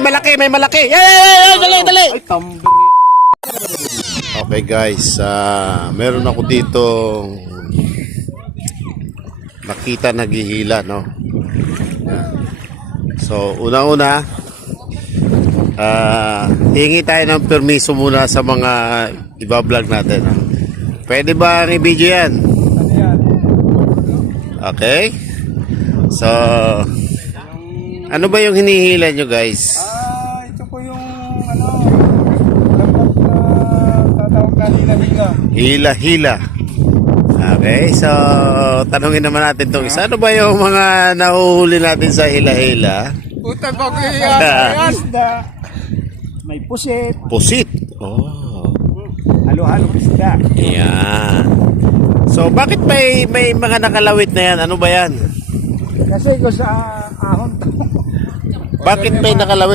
may malaki. Ay, dali. Ay, tambir. Okay guys, meron ako dito nakita naghihila, no? Yan. So, unang-una, hingi tayo ng permiso muna sa mga iba-vlog natin. No? Pwede ba ang i-video yan? Okay. So, ano ba yung hinihila nyo guys? Ito po yung tatawag na hila-hila. Hila-hila. Okay, so tanungin naman natin itong isa. Ano ba yung mga nahuhuli natin sa hila-hila? Puta ko yan. Isda. May pusit. Pusit. Oh. Halo-halo isda. Ayan. So bakit may mga nakalawit na yan? Ano ba yan? Kasi ko sa ahon to. Bakit may nakalawit?